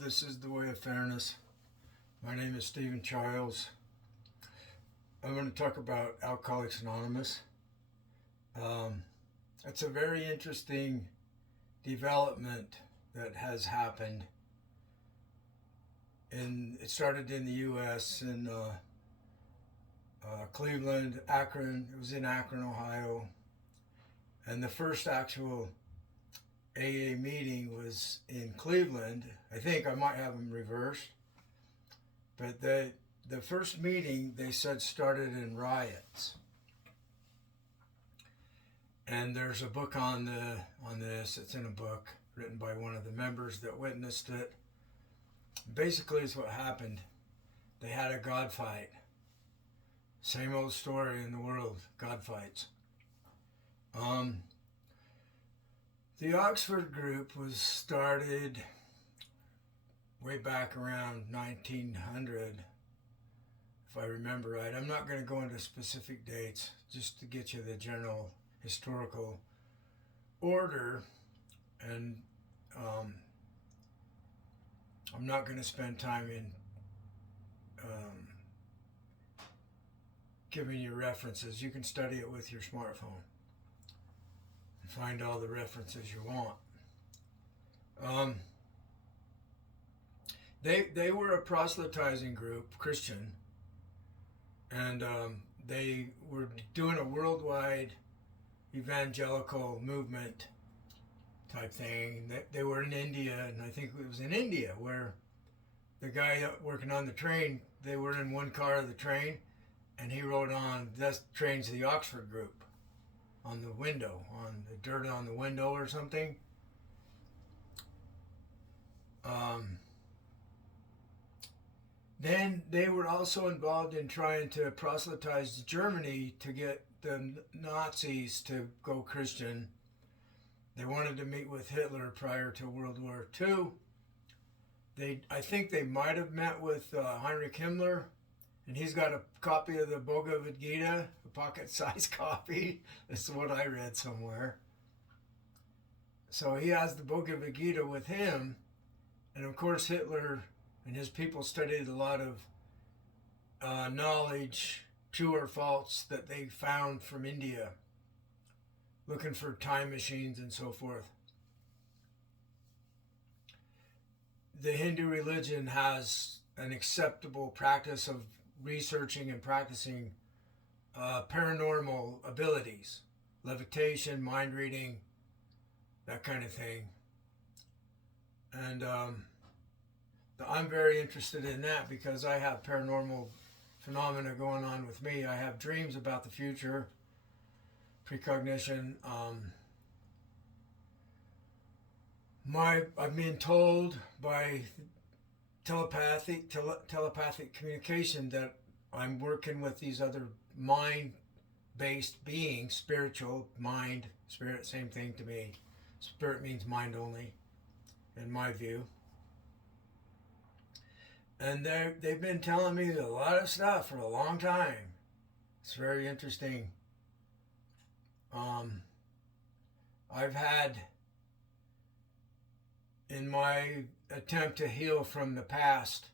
this is The Way of Fairness. My name is Stephen Childs. I'm going to talk about Alcoholics Anonymous. It's a very interesting development that has happened. It started in the U.S. in Cleveland, Akron. It was in Akron, Ohio. And the first actual AA meeting was in Cleveland. I think I might have them reversed. But the first meeting, they said, started in riots. And there's a book on this. It's in a book written by one of the members that witnessed it. Basically, it's what happened. They had a God fight. Same old story in the world, God fights. The Oxford group was started way back around 1900, if I remember right. I'm not going to go into specific dates, just to get you the general historical order, and I'm not going to spend time in giving you references. You can study it with your smartphone and find all the references you want. They were a proselytizing group, Christian, and they were doing a worldwide evangelical movement type thing. They were in India, and I think it was in India where the guy working on the train, they were in one car of the train, and he wrote on, "This train's the Oxford group," on the window, on the dirt on the window or something. Then they were also involved in trying to proselytize Germany to get the Nazis to go Christian. They wanted to meet with Hitler prior to World War II. I think they might have met with Heinrich Himmler, and he's got a copy of the Bhagavad Gita, a pocket-sized copy. This is what I read somewhere. So he has the Bhagavad Gita with him, and of course Hitler and his people studied a lot of knowledge, true or false, that they found from India, looking for time machines and so forth. The Hindu religion has an acceptable practice of researching and practicing paranormal abilities, levitation, mind reading, that kind of thing. And I'm very interested in that because I have paranormal phenomena going on with me. I have dreams about the future, precognition. I'm being told by telepathic communication that I'm working with these other mind-based beings, spiritual, mind, spirit, same thing to me. Spirit means mind only, in my view. And they've been telling me a lot of stuff for a long time. It's very interesting. I've had, in my attempt to heal from the past,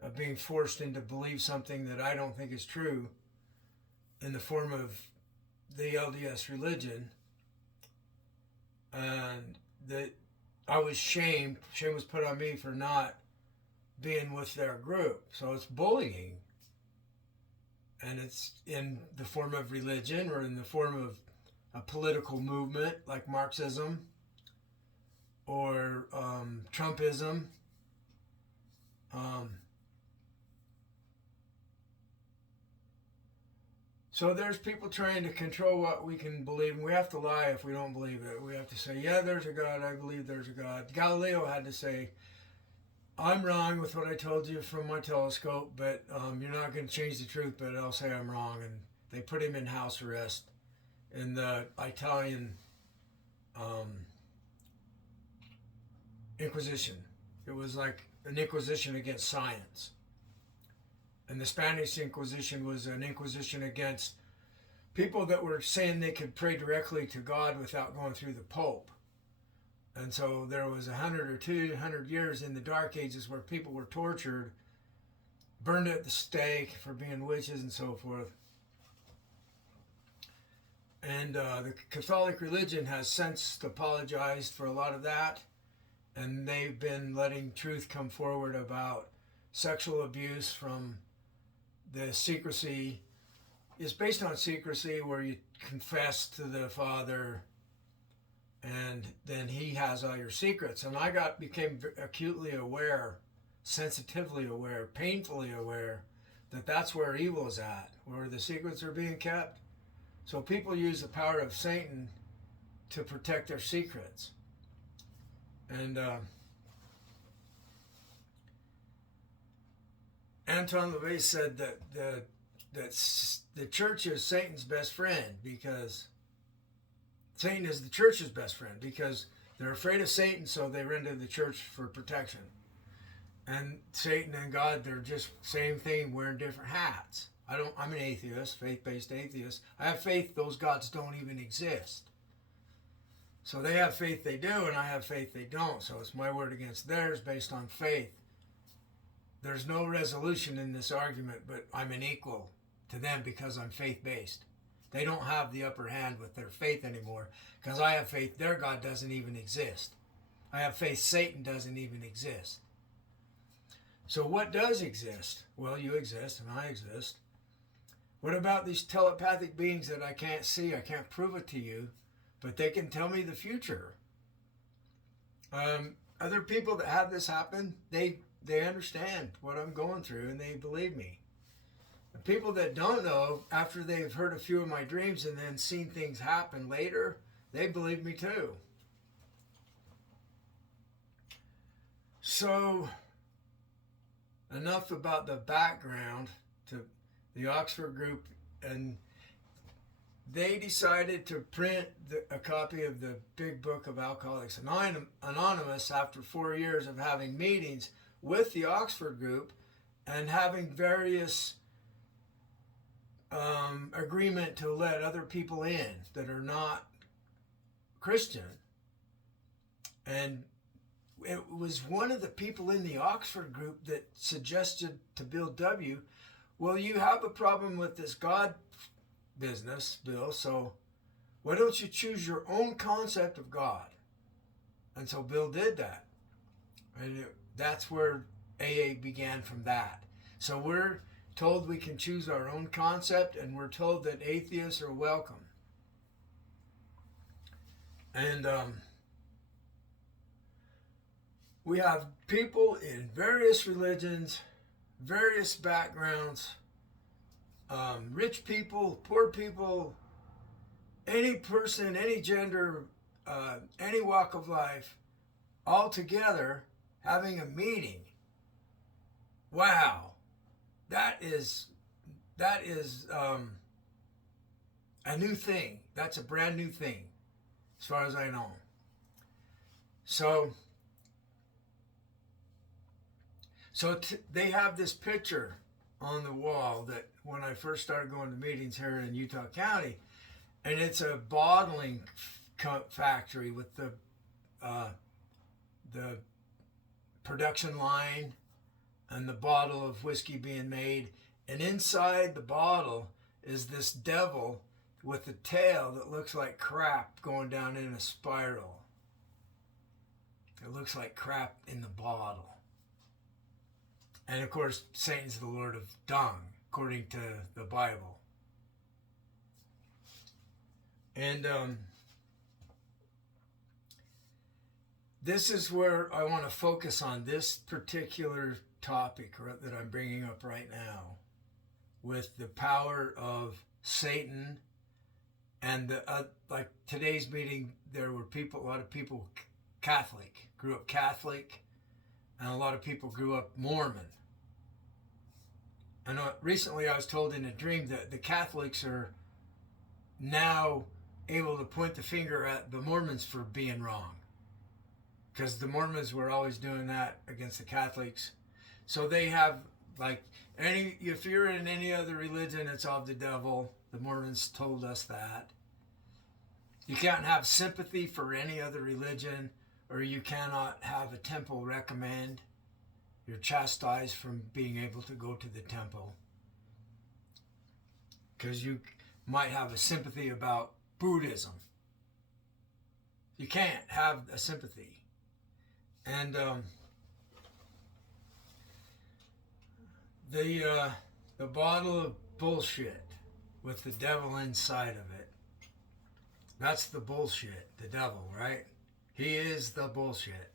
of being forced into believe something that I don't think is true in the form of the LDS religion, and that I was shamed. Shame was put on me for not being with their group. So it's bullying, and it's in the form of religion or in the form of a political movement like Marxism or Trumpism. So there's people trying to control what we can believe, and we have to lie if we don't believe it. We have to say, yeah, there's a God, I believe there's a God. Galileo had to say, I'm wrong with what I told you from my telescope, but you're not going to change the truth, but I'll say I'm wrong. And they put him in house arrest in the Italian Inquisition. It was like an inquisition against science. And the Spanish Inquisition was an inquisition against people that were saying they could pray directly to God without going through the Pope. And so there was 100 or 200 years in the Dark Ages where people were tortured, burned at the stake for being witches and so forth. And the Catholic religion has since apologized for a lot of that. And they've been letting truth come forward about sexual abuse from the secrecy. It's based on secrecy where you confess to the Father and then he has all your secrets. And I became acutely aware, sensitively aware, painfully aware that that's where evil is at, where the secrets are being kept. So people use the power of Satan to protect their secrets. And Anton LaVey said that the church is Satan's best friend because Satan is the church's best friend because they're afraid of Satan, so they run to the church for protection. And Satan and God, they're just same thing, wearing different hats. I'm an atheist, faith-based atheist. I have faith those gods don't even exist. So they have faith they do, and I have faith they don't. So it's my word against theirs based on faith. There's no resolution in this argument, but I'm an equal to them because I'm faith-based. They don't have the upper hand with their faith anymore because I have faith their God doesn't even exist. I have faith Satan doesn't even exist. So what does exist? Well, you exist and I exist. What about these telepathic beings that I can't see? I can't prove it to you, but they can tell me the future. Other people that have this happen, they understand what I'm going through and they believe me. The people that don't know, after they've heard a few of my dreams and then seen things happen later, they believe me too. So, enough about the background to the Oxford group, and they decided to print a copy of the Big Book of Alcoholics Anonymous after 4 years of having meetings with the Oxford group and having various agreement to let other people in that are not Christian. And it was one of the people in the Oxford group that suggested to Bill W., well, you have a problem with this God business, Bill, so why don't you choose your own concept of God? And so Bill did that. And that's where AA began from that. So we're told we can choose our own concept, and we're told that atheists are welcome. And we have people in various religions, various backgrounds, rich people, poor people, any person, any gender, any walk of life, all together having a meeting. Wow, that is a new thing. That's a brand new thing, as far as I know. So they have this picture on the wall that when I first started going to meetings here in Utah County, and it's a bottling factory with the production line and the bottle of whiskey being made, and inside the bottle is this devil with a tail that looks like crap going down in a spiral. It looks like crap in the bottle. And of course, Satan's the Lord of Dung, according to the Bible. And this is where I want to focus on this particular topic that I'm bringing up right now, with the power of Satan. And like today's meeting, there were a lot of people Catholic, grew up Catholic, and a lot of people grew up Mormon. And recently I was told in a dream that the Catholics are now able to point the finger at the Mormons for being wrong, because the Mormons were always doing that against the Catholics. So they have, like, if you're in any other religion, it's of the devil. The Mormons told us that. You can't have sympathy for any other religion or you cannot have a temple recommend. You're chastised from being able to go to the temple because you might have a sympathy about Buddhism. You can't have a sympathy. And the bottle of bullshit with the devil inside of it. That's the bullshit, the devil, right? He is the bullshit.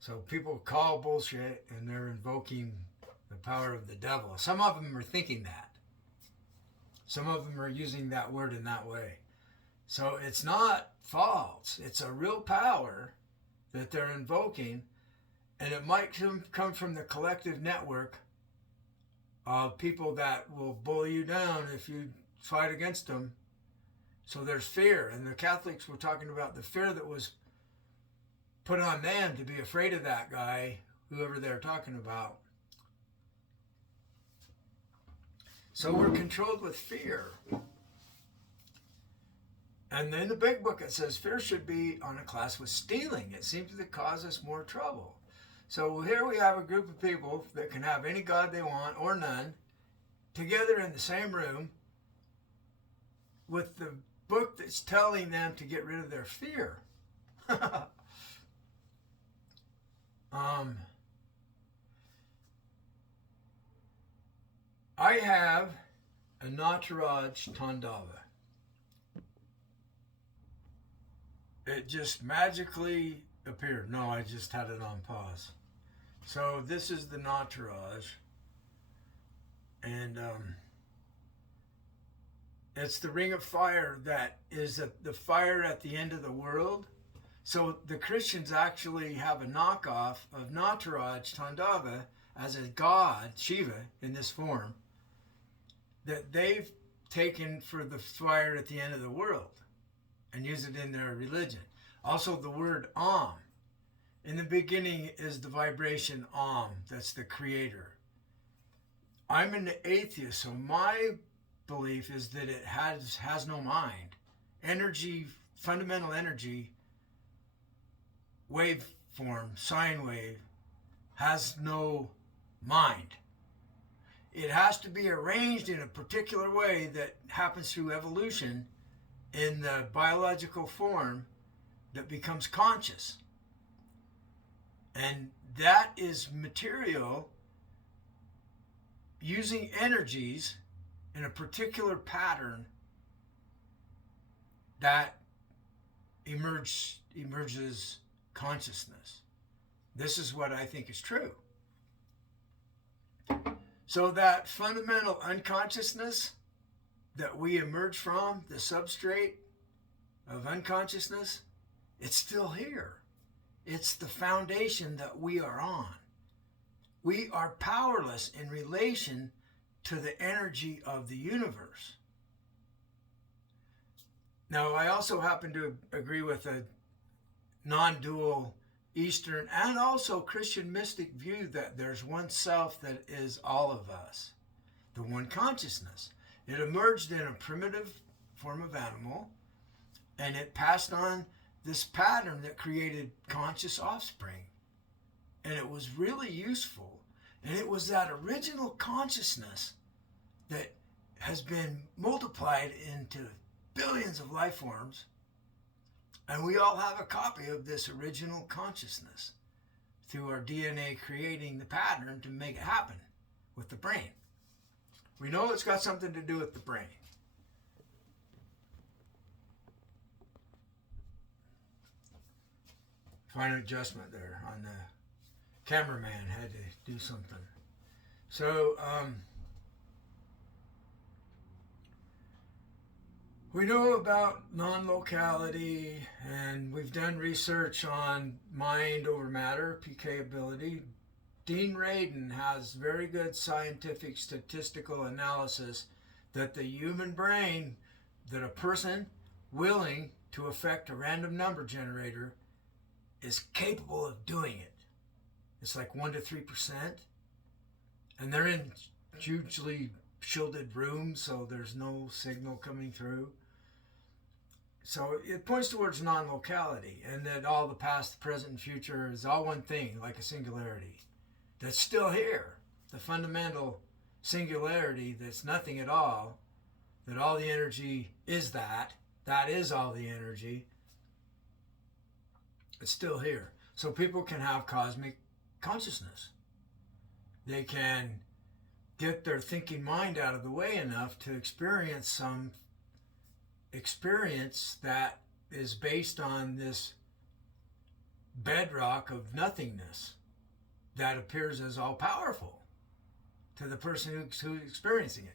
So people call bullshit and they're invoking the power of the devil. Some of them are thinking that. Some of them are using that word in that way. So it's not false. It's a real power that they're invoking, and it might come from the collective network of people that will bully you down if you fight against them. So there's fear, and the Catholics were talking about the fear that was put on them to be afraid of that guy, whoever they're talking about. So we're controlled with fear. And in the big book it says fear should be on a class with stealing. It seems to cause us more trouble. So here we have a group of people that can have any god they want or none together in the same room with the book that's telling them to get rid of their fear. I have a Nataraj Tandava. It just magically appeared. No, I just had it on pause. So this is the Nataraj. And it's the ring of fire that is the fire at the end of the world. So the Christians actually have a knockoff of Nataraj Tandava as a god, Shiva, in this form, that they've taken for the fire at the end of the world and use it in their religion. Also the word Om. In the beginning is the vibration Om, that's the creator. I'm an atheist, so my belief is that it has no mind. Energy, fundamental energy, waveform, sine wave, has no mind. It has to be arranged in a particular way that happens through evolution in the biological form that becomes conscious. And that is material using energies in a particular pattern that emerges consciousness. This is what I think is true. So that fundamental unconsciousness that we emerge from, the substrate of unconsciousness, it's still here. It's the foundation that we are on. We are powerless in relation to the energy of the universe. Now, I also happen to agree with a non-dual Eastern and also Christian mystic view that there's one self that is all of us, the one consciousness. It emerged in a primitive form of animal, and it passed on this pattern that created conscious offspring. And it was really useful. And it was that original consciousness that has been multiplied into billions of life forms. And we all have a copy of this original consciousness through our DNA creating the pattern to make it happen with the brain. We know it's got something to do with the brain. Fine adjustment there on the cameraman had to do something. So we know about non-locality, and we've done research on mind over matter, PK ability. Dean Radin has very good scientific statistical analysis that the human brain, that a person willing to affect a random number generator is capable of doing it. It's like 1 to 3%. And they're in hugely shielded rooms, so there's no signal coming through. So it points towards non-locality, and that all the past, the present, and future is all one thing, like a singularity that's still here. The fundamental singularity that's nothing at all, that all the energy is that is all the energy. It's still here. So people can have cosmic consciousness. They can get their thinking mind out of the way enough to experience some experience that is based on this bedrock of nothingness that appears as all powerful to the person who's experiencing it.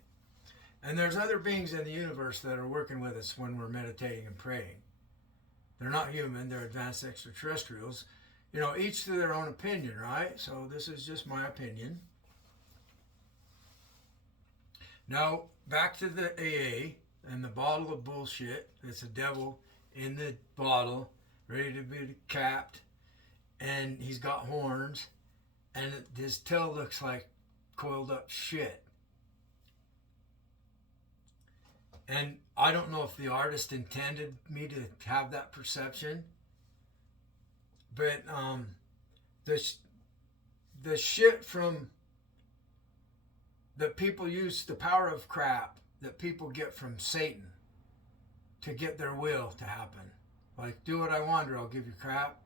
And there's other beings in the universe that are working with us when we're meditating and praying. They're not human, they're advanced extraterrestrials. You know, each to their own opinion, right? So this is just my opinion. Now, back to the AA and the bottle of bullshit. It's a devil in the bottle, ready to be capped, and he's got horns, and his tail looks like coiled up shit. And I don't know if the artist intended me to have that perception, but the shit from that people use, the power of crap that people get from Satan to get their will to happen. Like, do what I want or I'll give you crap.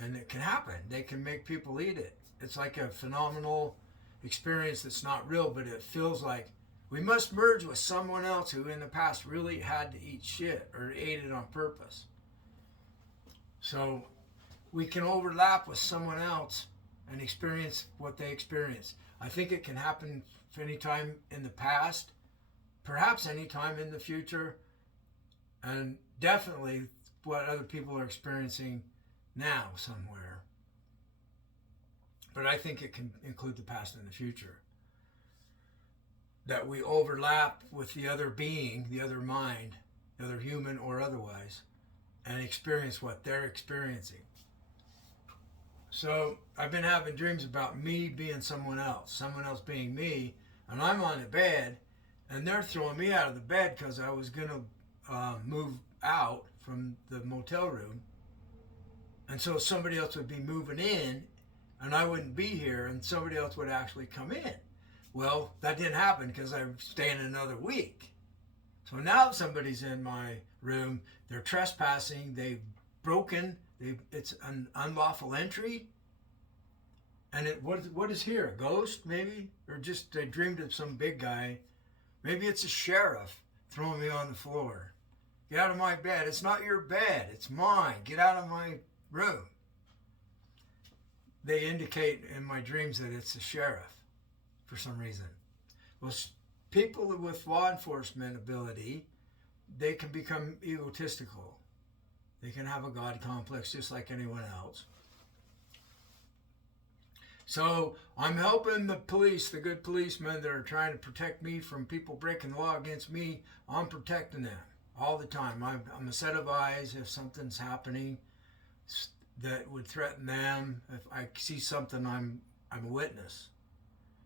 And it can happen. They can make people eat it. It's like a phenomenal experience that's not real, but it feels like we must merge with someone else who in the past really had to eat shit or ate it on purpose. So we can overlap with someone else and experience what they experience. I think it can happen any time in the past, perhaps any time in the future, and definitely what other people are experiencing now somewhere. But I think it can include the past and the future. That we overlap with the other being, the other mind, the other human or otherwise, and experience what they're experiencing. So I've been having dreams about me being someone else being me, and I'm on the bed, and they're throwing me out of the bed because I was going to move out from the motel room. And so somebody else would be moving in, and I wouldn't be here, and somebody else would actually come in. Well, that didn't happen because I'm staying another week. So now somebody's in my room, they're trespassing, they've broken, it's an unlawful entry. And what is here? A ghost, maybe? Or just they dreamed of some big guy. Maybe it's a sheriff throwing me on the floor. Get out of my bed. It's not your bed. It's mine. Get out of my room. They indicate in my dreams that it's a sheriff for some reason. Well, people with law enforcement ability, they can become egotistical. They can have a God complex just like anyone else. So I'm helping the police, the good policemen that are trying to protect me from people breaking the law against me. I'm protecting them all the time. I'm a set of eyes if something's happening that would threaten them. If I see something, I'm a witness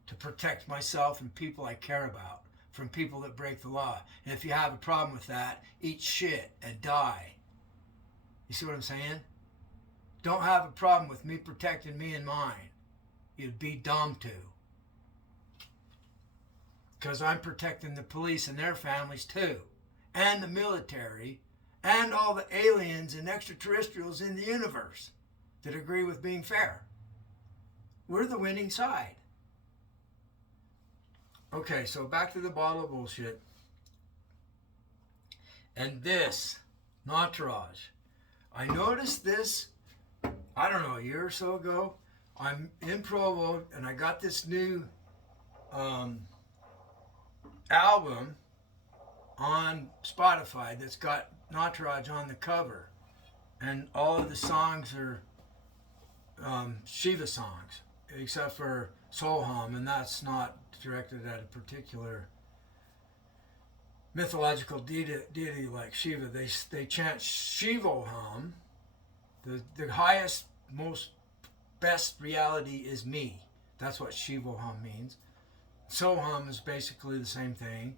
to protect myself and people I care about from people that break the law. And if you have a problem with that, eat shit and die. You see what I'm saying? Don't have a problem with me protecting me and mine. You'd be dumb to. Because I'm protecting the police and their families too. And the military. And all the aliens and extraterrestrials in the universe that agree with being fair. We're the winning side. Okay, so back to the bottle of bullshit. And this, Entourage. I noticed this, I don't know, a year or so ago. I'm in Provo, and I got this new album on Spotify that's got Entourage on the cover. And all of the songs are Shiva songs, except for Soul Hum, and that's not directed at a particular mythological deity like Shiva. They chant Shiva Hum. The highest, most best reality is me. That's what Shiva Hum means. Soul Hum is basically the same thing.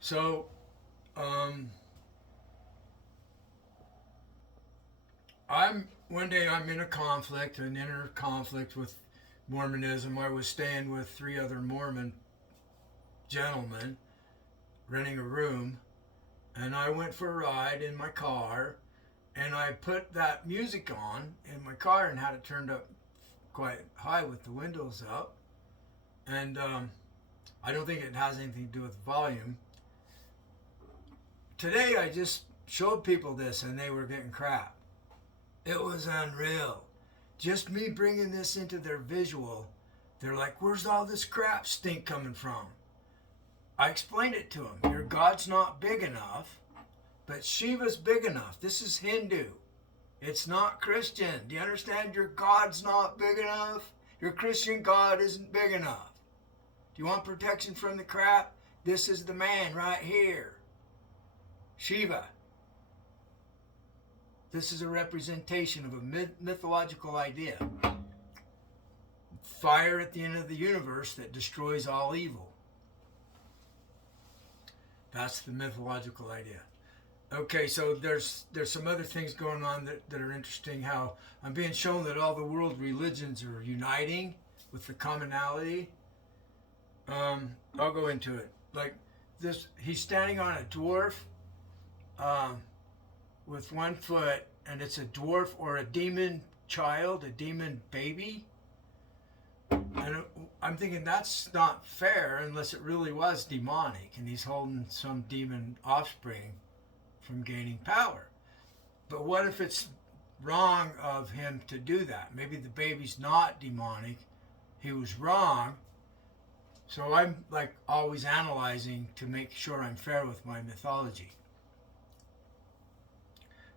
So one day I'm in a conflict, an inner conflict with Mormonism. I was staying with 3 other Mormon gentlemen, renting a room, and I went for a ride in my car, and I put that music on in my car and had it turned up quite high with the windows up. And I don't think it has anything to do with volume. Today I just showed people this and they were getting crap. It was unreal. Just me bringing this into their visual, they're like, where's all this crap stink coming from? I explained it to them. Your God's not big enough, but Shiva's big enough. This is Hindu. It's not Christian. Do you understand? Your God's not big enough. Your Christian God isn't big enough. Do you want protection from the crap? This is the man right here. Shiva. This is a representation of a mythological idea. Fire at the end of the universe that destroys all evil. That's the mythological idea. Okay, so there's some other things going on that are interesting. How I'm being shown that all the world religions are uniting with the commonality. I'll go into it. Like this, he's standing on a dwarf with 1 foot, and it's a dwarf or a demon child, a demon baby. And I'm thinking that's not fair unless it really was demonic and he's holding some demon offspring from gaining power. But what if it's wrong of him to do that? Maybe the baby's not demonic. He was wrong. So I'm like always analyzing to make sure I'm fair with my mythology.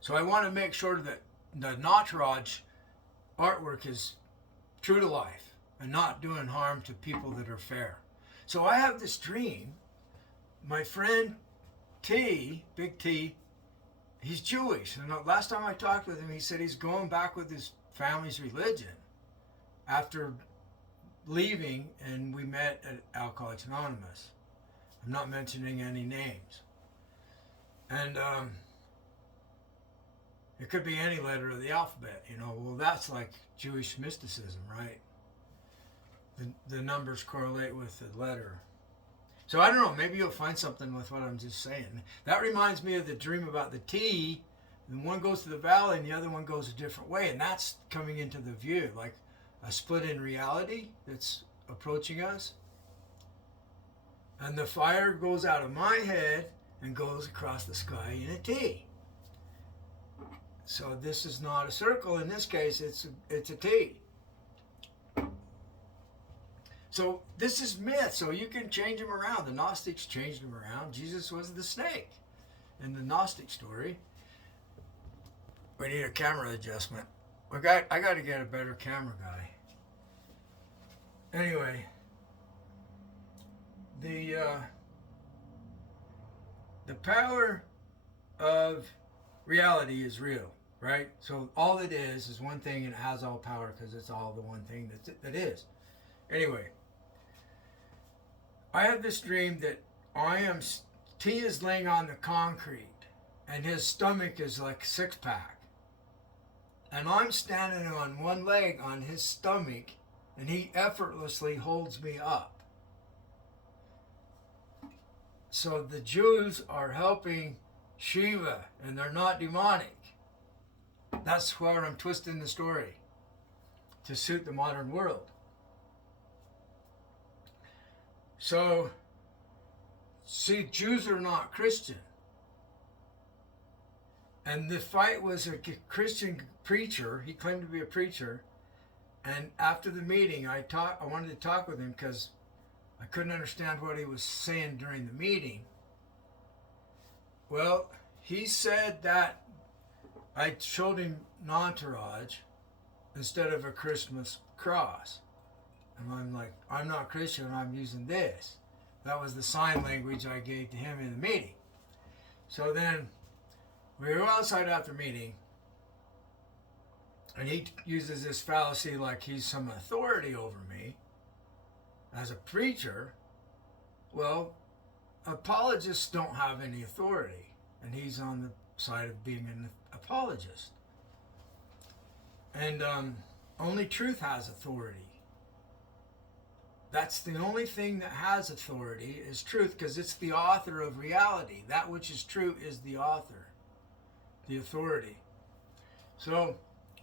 So I want to make sure that the Nataraj artwork is true to life and not doing harm to people that are fair. So I have this dream. My friend T, Big T, he's Jewish. And the last time I talked with him, he said he's going back with his family's religion after leaving, and we met at Alcoholics Anonymous. I'm not mentioning any names. And it could be any letter of the alphabet, you know. Well, that's like Jewish mysticism, right? The numbers correlate with the letter. So I don't know, maybe you'll find something with what I'm just saying. That reminds me of the dream about the T. And one goes to the valley and the other one goes a different way. And that's coming into the view, like a split in reality that's approaching us. And the fire goes out of my head and goes across the sky in a T. So this is not a circle. In this case, it's a T. So this is myth, so you can change them around. The Gnostics changed them around. Jesus was the snake in the Gnostic story. We need a camera adjustment. I got to get a better camera guy. Anyway, the power of reality is real, right? So all it is one thing, and it has all power because it's all the one thing that is. Anyway, I had this dream that T is laying on the concrete and his stomach is like a 6-pack. And I'm standing on one leg on his stomach and he effortlessly holds me up. So the Jews are helping Shiva and they're not demonic. That's where I'm twisting the story to suit the modern world. So, see, Jews are not Christian. And the fight was a Christian preacher. He claimed to be a preacher. And after the meeting, I wanted to talk with him because I couldn't understand what he was saying during the meeting. Well, he said that I showed him Nataraj instead of a Christmas cross. And I'm like, I'm not Christian, I'm using this. That was the sign language I gave to him in the meeting. So then we were outside after meeting, and he uses this fallacy like he's some authority over me as a preacher. Well, apologists don't have any authority, and he's on the side of being an apologist. And only truth has authority. That's the only thing that has authority is truth, because it's the author of reality. That which is true is the author, the authority. So,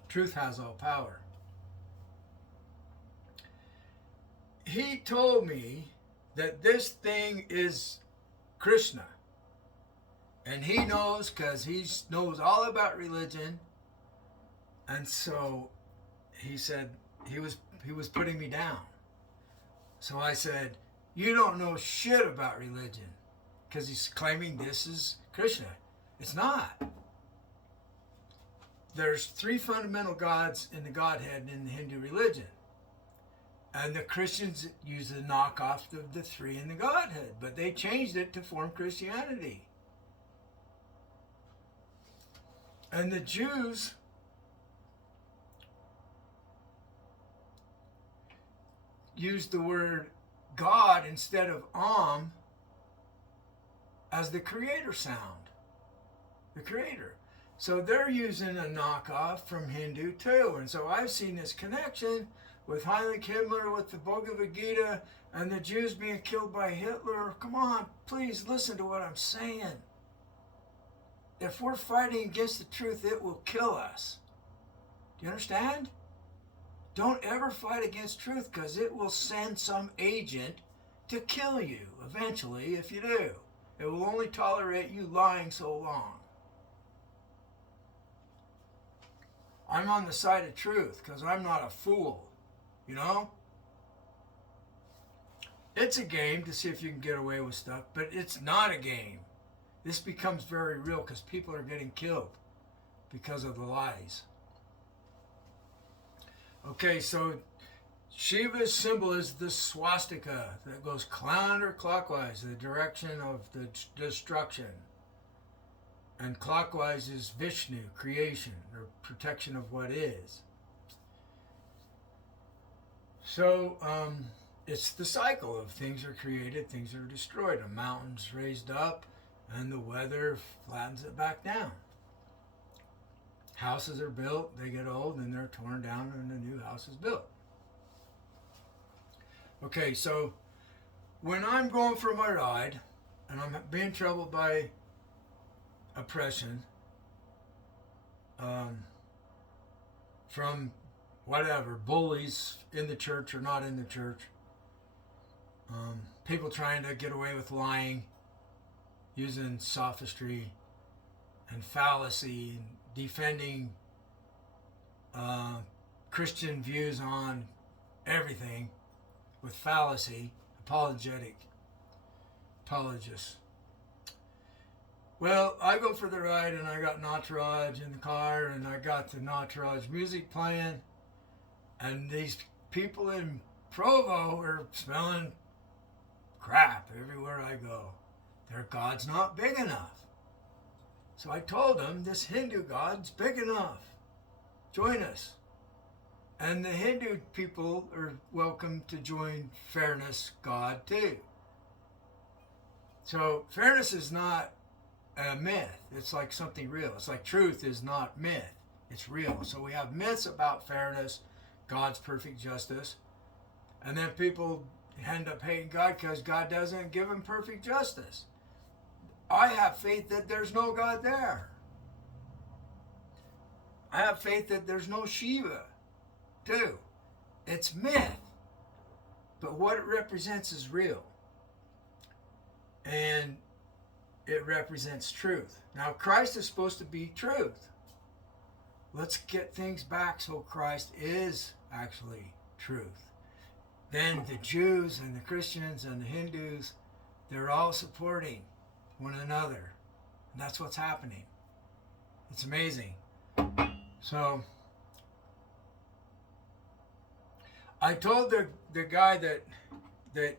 truth has all power. He told me that this thing is Krishna. And he knows, because he knows all about religion. And so he said he was putting me down. So I said, you don't know shit about religion, because he's claiming this is Krishna. It's not. There's 3 fundamental gods in the Godhead in the Hindu religion. And the Christians use a knockoff of the 3 in the Godhead, but they changed it to form Christianity. And the Jews used the word God instead of as the creator sound. The creator. So they're using a knockoff from Hindu too. And so I've seen this connection with Heinrich Himmler, with the Bhagavad Gita, and the Jews being killed by Hitler. Come on, please listen to what I'm saying. If we're fighting against the truth, it will kill us. Do you understand? Don't ever fight against truth, because it will send some agent to kill you eventually if you do. It will only tolerate you lying so long. I'm on the side of truth because I'm not a fool, you know? It's a game to see if you can get away with stuff, but it's not a game. This becomes very real because people are getting killed because of the lies. Okay, so Shiva's symbol is the swastika that goes counterclockwise, the direction of the destruction. And clockwise is Vishnu, creation, or protection of what is. So it's the cycle of things are created, things are destroyed. A mountain's raised up, and the weather flattens it back down. Houses are built, they get old, and they're torn down, and a new house is built. Okay, so when I'm going for my ride, and I'm being troubled by oppression from whatever, bullies in the church or not in the church, people trying to get away with lying, using sophistry and fallacy, and defending Christian views on everything with fallacy, apologists. Well, I go for the ride, and I got Nataraj in the car, and I got the Nataraj music playing, and these people in Provo are smelling crap everywhere I go. Their God's not big enough. So I told them, this Hindu God's big enough. Join us. And the Hindu people are welcome to join Fairness God too. So fairness is not a myth. It's like something real. It's like truth is not myth. It's real. So we have myths about fairness, God's perfect justice, and then people end up hating God because God doesn't give them perfect justice. I have faith that there's no God there. I have faith that there's no Shiva too. It's myth, but what it represents is real. And it represents truth. Now, Christ is supposed to be truth. Let's get things back so Christ is actually truth. Then the Jews and the Christians and the Hindus, they're all supporting one another. And that's what's happening. It's amazing. So, I told the guy that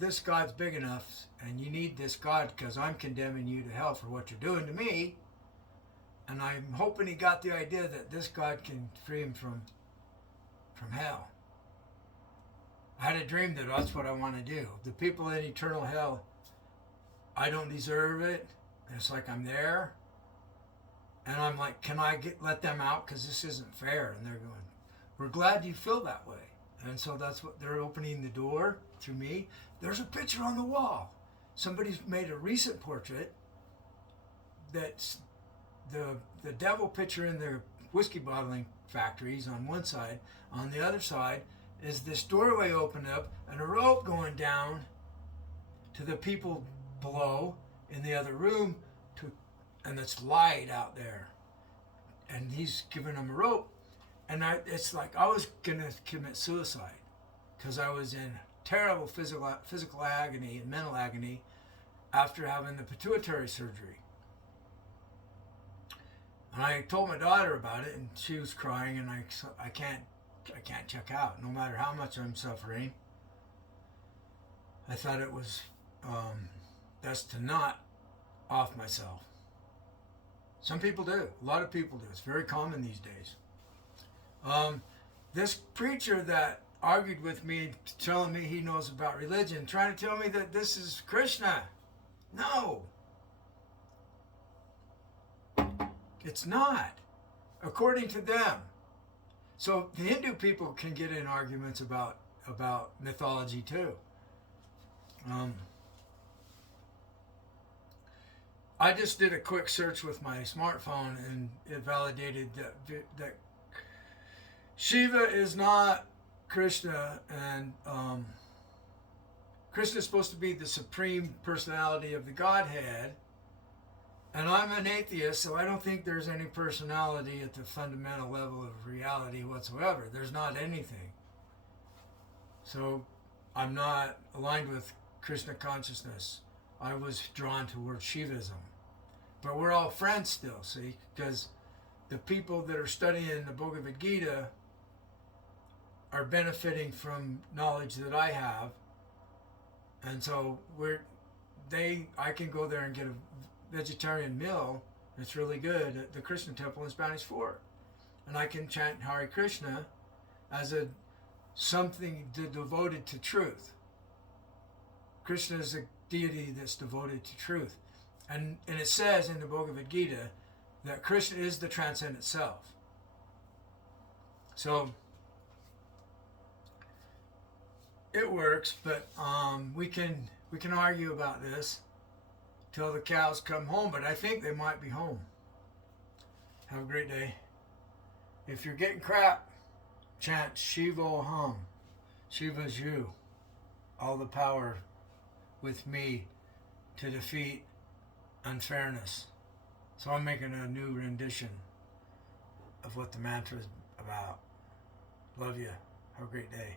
this God's big enough, and you need this God because I'm condemning you to hell for what you're doing to me. And I'm hoping he got the idea that this God can free him from hell. I had a dream that that's what I want to do. The people in eternal hell, I don't deserve it. It's like I'm there. And I'm like, can I let them out? Because this isn't fair. And they're going, we're glad you feel that way. And so that's what they're opening the door to me. There's a picture on the wall. Somebody's made a recent portrait that's the devil picture in their whiskey bottling factories on one side. On the other side is this doorway open up and a rope going down to the people below in the other room, and it's light out there. And he's giving them a rope. And it's like I was going to commit suicide because I was in terrible physical agony and mental agony after having the pituitary surgery. And I told my daughter about it, and she was crying, and I can't check out, no matter how much I'm suffering. I thought it was best to not off myself. Some people do. A lot of people do. It's very common these days. This preacher that argued with me, telling me he knows about religion, trying to tell me that this is Krishna. No. It's not, according to them. So the Hindu people can get in arguments about mythology too. I just did a quick search with my smartphone, and it validated that Shiva is not Krishna, and Krishna is supposed to be the supreme personality of the Godhead. And I'm an atheist, so I don't think there's any personality at the fundamental level of reality whatsoever. There's not anything. So I'm not aligned with Krishna consciousness. I was drawn towards Shivism. But we're all friends still, see? Because the people that are studying the Bhagavad Gita are benefiting from knowledge that I have. And so I can go there and get a vegetarian meal that's really good at the Krishna temple in Spanish Fort. And I can chant Hare Krishna as something devoted to truth. Krishna is a deity that's devoted to truth. And it says in the Bhagavad Gita that Krishna is the transcendent self. So it works, but we can argue about this till the cows come home, but I think they might be home. Have a great day. If you're getting crap, chant Shivoham. Shiva's you. All the power with me to defeat unfairness. So I'm making a new rendition of what the mantra is about. Love you. Have a great day.